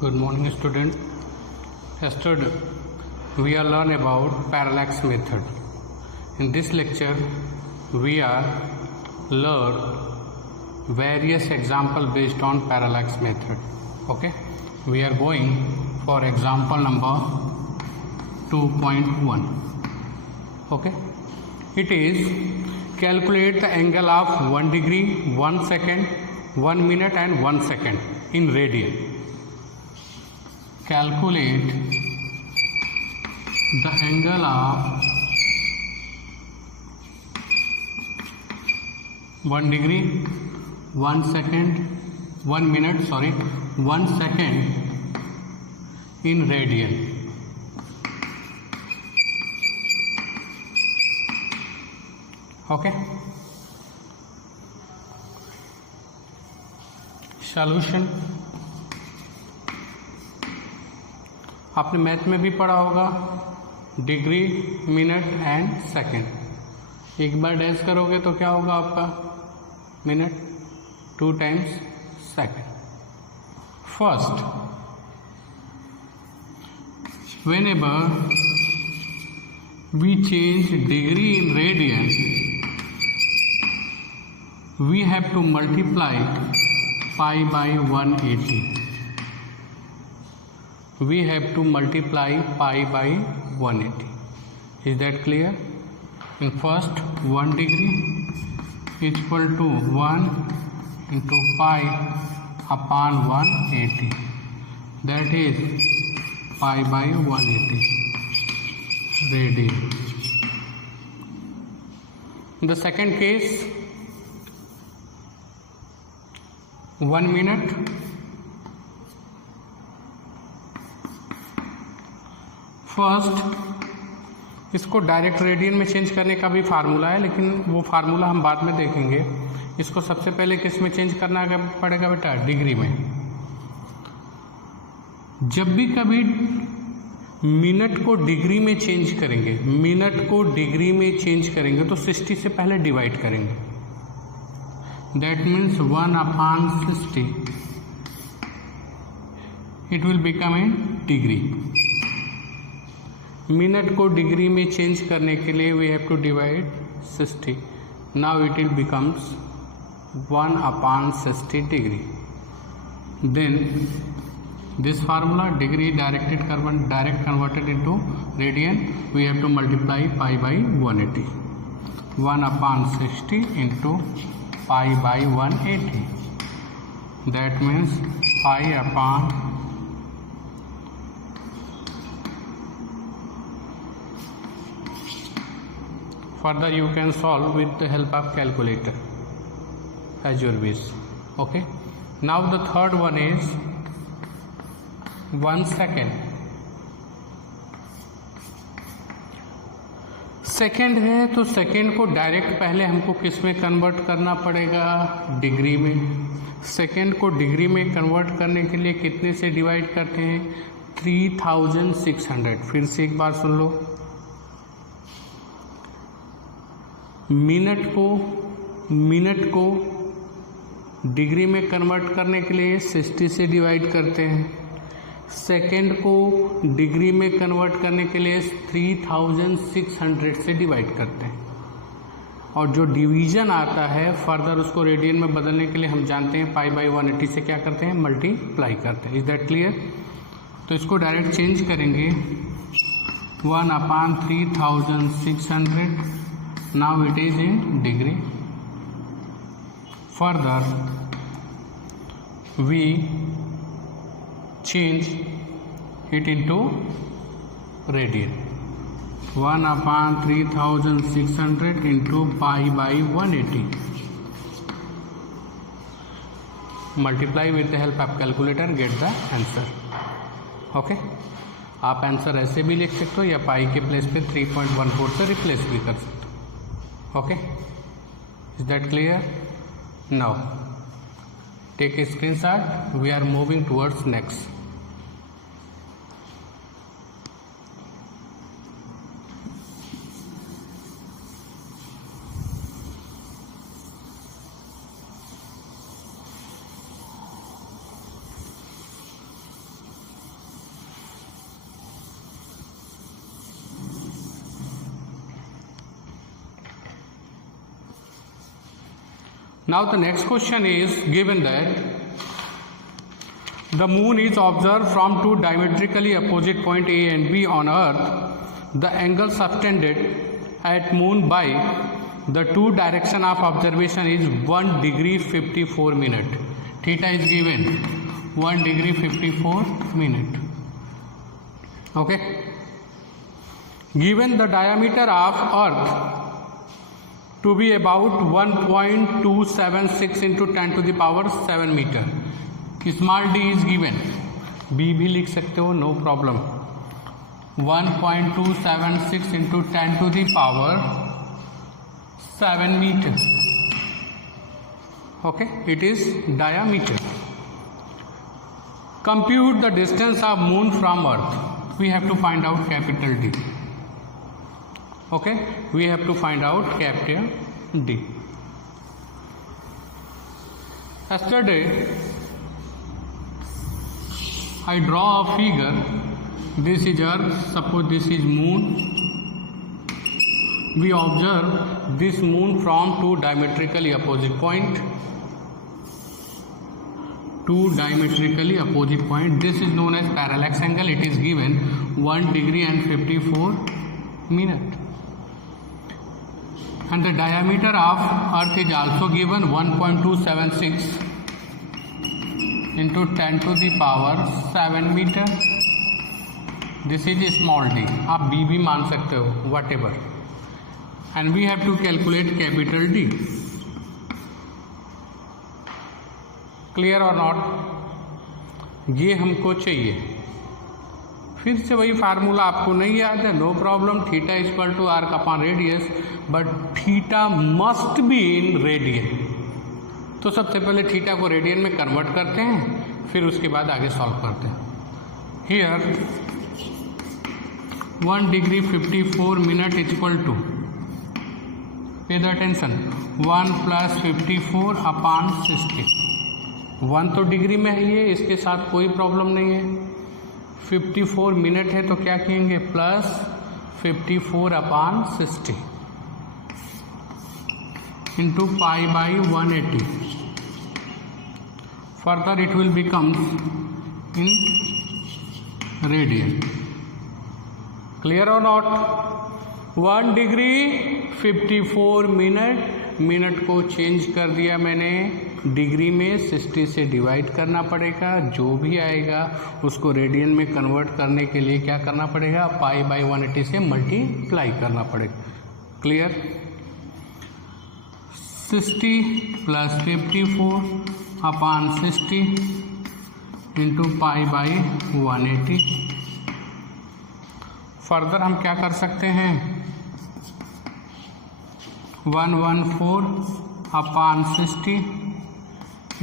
Good morning, student. Yesterday we are learn about parallax method. In this lecture we are learn various example based on parallax method. Okay, we are going for example number 2.1. Okay, it is calculate the angle of 1 degree, 1 second, 1 minute and 1 second in radian. Calculate the angle of 1 degree, 1 second, 1 minute, 1 second in radian. Okay. Solution. आपने math में भी पढ़ा होगा degree, minute and second. एक बार dash करोगे तो क्या होगा आपका minute, 2 times second. First, whenever we change degree in radian, we have to multiply pi by 180. We have to multiply pi by 180. Is that clear? In first, 1 degree is equal to 1 into pi upon 180. That is pi by 180 radian. In the second case, 1 minute. First, इसको direct radian में change करने का भी formula है, लेकिन वो formula हम बाद में देखेंगे. इसको सबसे पहले किस में चेंज करना पड़ेगा बेटा, डिग्री में. जब भी कभी मिनट को डिग्री में चेंज करेंगे, तो 60 से पहले डिवाइड करेंगे. That means 1/60 it will become in degree. Minute को डिग्री में चेंज करने के लिए we have to divide 60. Now it will becomes 1/60 degree. Then this formula, degree direct converted into radian, we have to multiply pi by 180. 1/60 into pi by 180. That means pi upon further you can solve with the help of calculator as your wish. Okay, now the third one is 1 second. Second है तो second को direct पहले हमको किस में convert करना पड़ेगा, degree में. सेकेंड को डिग्री में कन्वर्ट करने के लिए कितने से डिवाइड करते हैं, 3600. फिर से एक बार सुन लो, मिनट को डिग्री में कन्वर्ट करने के लिए 60 से डिवाइड करते हैं. सेकेंड को डिग्री में कन्वर्ट करने के लिए 3600 से डिवाइड करते हैं. और जो डिवीजन आता है फर्दर उसको रेडियन में बदलने के लिए हम जानते हैं पाई बाई 180 से क्या करते हैं, मल्टीप्लाई करते हैं. Is that clear? तो इसको डायरेक्ट चेंज करेंगे. 1/3600. Now it is in degree. Further, we change it into radian. 1/3600 into pi by 180. Multiply with the help of calculator, get the answer. Okay? आप आंसर ऐसे भी लिख सकते हो या पाई के प्लेस पे 3.14 से रिप्लेस भी कर सकते हो. Okay, is that clear? Now take a screenshot. We are moving towards next. Now the next question is given that the moon is observed from two diametrically opposite point A and B on earth. The angle subtended at moon by the two direction of observation is 1 degree 54 minute. Theta is given 1 degree 54 minute. Okay. Given the diameter of earth to be about 1.276 into 10 to the power 7 meter. Small d is given. b भी लिख सकते हो, no problem. 1.276 into 10 to the power 7 meter. Okay, it is diameter. Compute the distance of moon from earth. We have to find out capital D. Okay, we have to find out capital D. Yesterday I draw a figure. This is earth, suppose this is moon. We observe this moon from two diametrically opposite point. Two diametrically opposite point. This is known as parallax angle. It is given 1 degree and 54 minute. And the diameter of earth is also given 1.276 into 10 to the power 7 meter. This is small d. आप b भी मान सकते हो, whatever. And we have to calculate capital D. Clear or not? ये हमको चाहिए. फिर से वही फार्मूला आपको नहीं याद है, no problem. Theta equal to arc upon radius, but theta must be in radian. तो सबसे पहले थीटा को रेडियन में कन्वर्ट करते हैं, फिर उसके बाद आगे सॉल्व करते हैं. Here 1 degree 54 minute equal to, pay the attention, 1 + 54 upon 60. 1 तो डिग्री में है ये, इसके साथ कोई प्रॉब्लम नहीं है. 54 मिनट है तो क्या कहेंगे, plus 54 upon 60 into pi by 180. Further it will become in radian. Clear or not? 1 degree 54 minute. Minute को चेंज कर दिया मैंने डिग्री में, 60 से डिवाइड करना पड़ेगा. जो भी आएगा उसको रेडियन में कन्वर्ट करने के लिए क्या करना पड़ेगा, पाई बाई 180 से मल्टीप्लाई करना पड़ेगा. Clear? 60 + 54 upon 60 into pi by 180. Further हम क्या कर सकते हैं, 114 अपॉन 60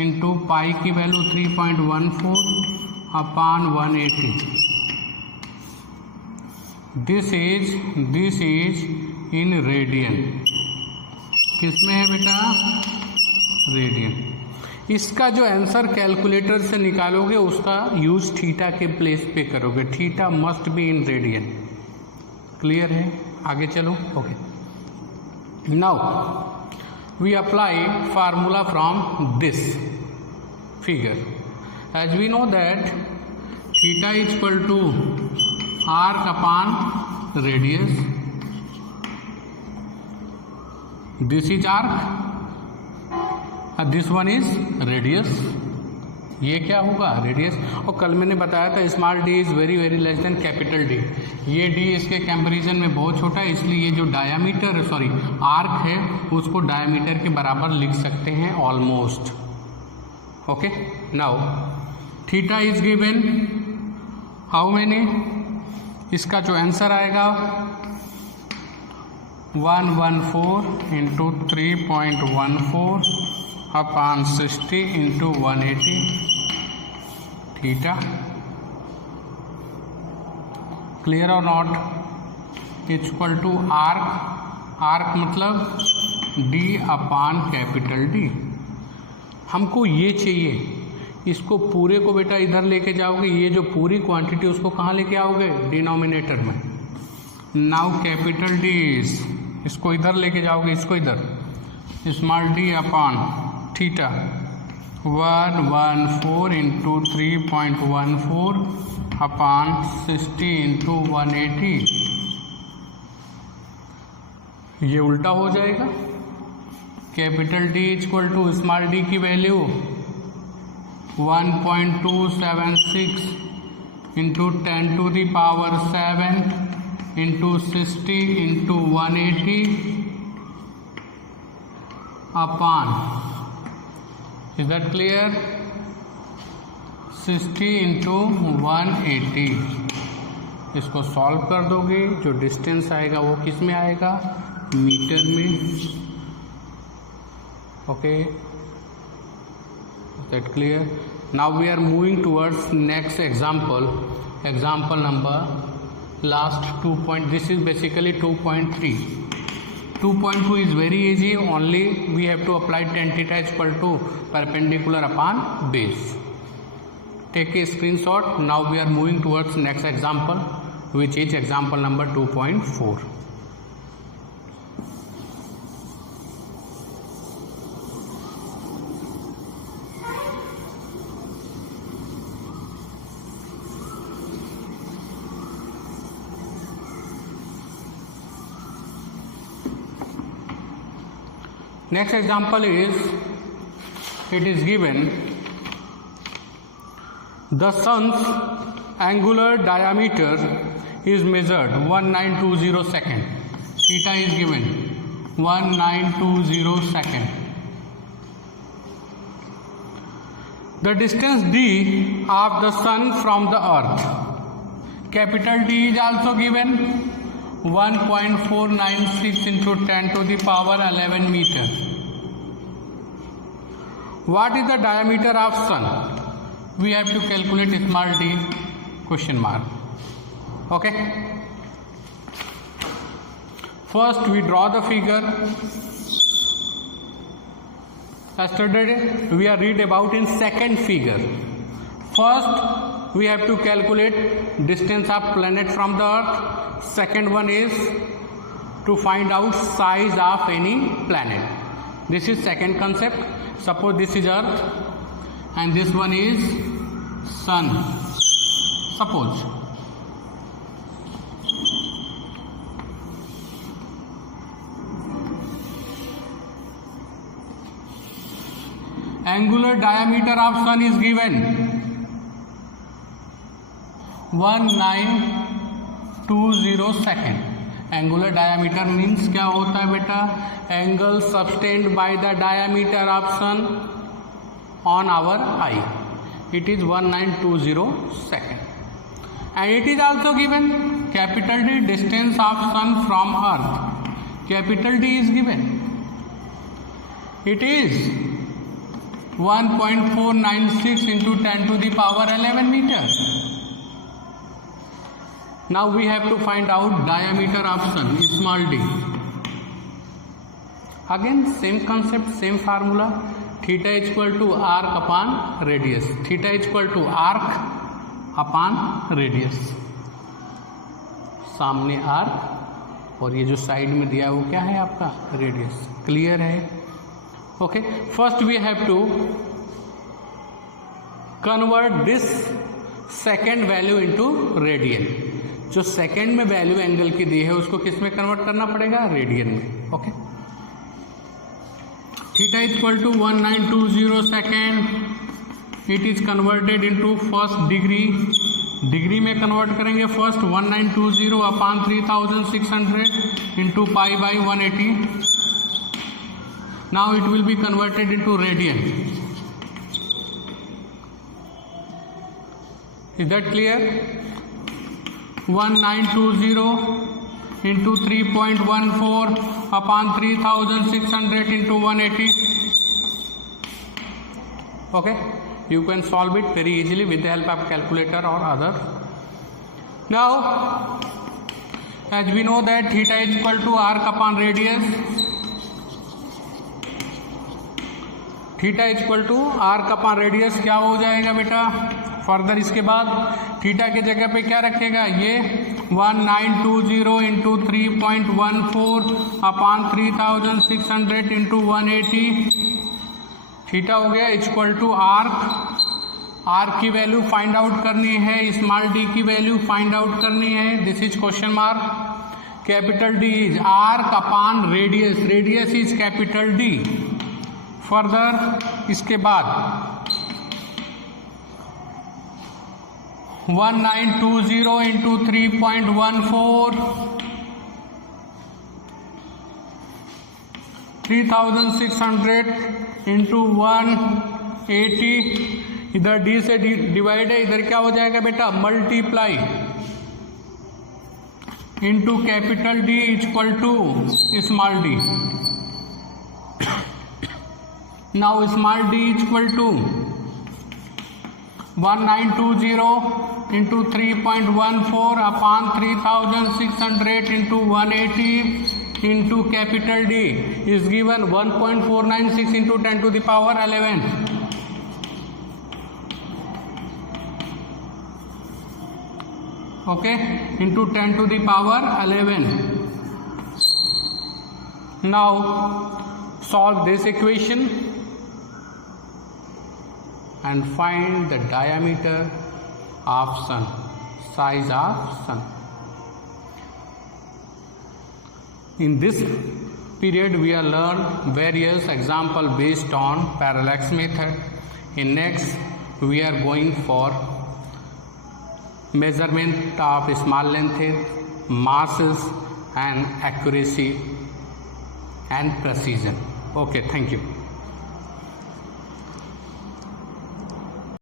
इंटू पाई की value 3.14 upon 180. This is in radian. किसमें है बेटा, रेडियन. इसका जो आंसर कैलकुलेटर से निकालोगे उसका यूज थीटा के प्लेस पे करोगे. Theta must be in radian. Clear है? आगे चलो. Okay, now we apply formula from this figure. As we know that theta equal to arc upon radius. This is arc, this one is radius. ये क्या होगा, radius. और कल मैंने बताया था small D is very very less than capital D. ये D इसके कंपैरिजन में बहुत छोटा है, इसलिए ये जो डायामीटर आर्क है उसको डायामीटर के बराबर लिख सकते हैं almost. Okay, now theta is given how many. इसका जो आंसर आएगा 114 into 3.14 upon 60 into 180 theta. Clear और not? Equal to arc. Arc मतलब डी अपॉन कैपिटल डी. हमको ये चाहिए. इसको पूरे को बेटा इधर लेके जाओगे, ये जो पूरी क्वांटिटी उसको कहाँ लेके आओगे, डिनोमिनेटर में. नाउ कैपिटल डी इसको इधर लेके जाओगे, इसको इधर, small D upon theta 114 into 3.14 upon 60 into 180, ये उल्टा हो जाएगा। Capital D equal to small D की value 1.276 into 10 to the power 7 into 60 into 180 upon, is that clear, 60 into 180। इसको सॉल्व कर दोगे, जो डिस्टेंस आएगा वो किस में आएगा, मीटर में। Okay, that clear? Now we are moving towards next example, example number last 2 point, this is basically 2.3. 2.2 is very easy, only we have to apply tan theta equal to perpendicular upon base. Take a screenshot. Now we are moving towards next example, which is example number 2.4. Next example is, it is given the sun's angular diameter is measured 1920 second. Theta is given 1920 second. The distance d of the sun from the earth, capital D is also given 1.496 into 10 to the power 11 meter. What is the diameter of sun? We have to calculate small d question mark. Okay. First we draw the figure. Yesterday we are read about in second figure. First we have to calculate distance of planet from the earth. Second one is to find out size of any planet. This is second concept. Suppose this is earth and this one is sun. Suppose angular diameter of sun is given 1920 second. Angular diameter means क्या होता है बेटा, angle sustained by the diameter of sun on our eye. It is 1920 second. And it is also given capital D distance of sun from earth. Capital D is given. It is 1.496 into 10 to the power 11 meter. Now we have to find out diameter of sun, small d. Again same concept, same formula. Theta is equal to arc upon radius. Theta is equal to arc upon radius. सामने arc और ये जो side में दिया है वो क्या है आपका, रेडियस. क्लियर है? Okay. First we have to convert this second value into radian. जो सेकेंड में वैल्यू एंगल की दी है उसको किस में कन्वर्ट करना पड़ेगा, रेडियन में. Okay. Theta is equal to 1920 second. It is converted into first degree. Degree में कन्वर्ट करेंगे first 1920 upon 3600 into pi by 180. Now it will be converted into radian. Is that clear? 1920 into 3.14 upon 3600 into 180. Okay, you can solve it very easily with the help of calculator or other. Now as we know that theta is equal to arc upon radius. Theta is equal to arc upon radius. क्या हो जाएगा बेटा further? इसके बाद theta के जगह पे क्या रखेगा, ये 1920 इंटू 3.14 अपॉन 3600 इंटू 180 थीटा हो गया इक्वल टू आर्क की वैल्यू फाइंड आउट करनी है, स्मॉल डी की वैल्यू फाइंड आउट करनी है। This is question mark. Capital D is arc upon radius, radius is capital D. Further इसके बाद 1920 इंटू 3.14, 3600 इंटू 180, इधर डी से डिवाइड है, इधर क्या हो जाएगा बेटा, multiply into capital D equal to small D. Now small D equal to 1920 into 3.14 upon 3600 into 180 into capital D is given 1.496 into 10 to the power 11। okay, into 10 to the power 11। now solve this equation and find the diameter of sun, size of sun. In this period we have learned various example based on parallax method. In next we are going for measurement of small length, masses and accuracy and precision. Okay, thank you.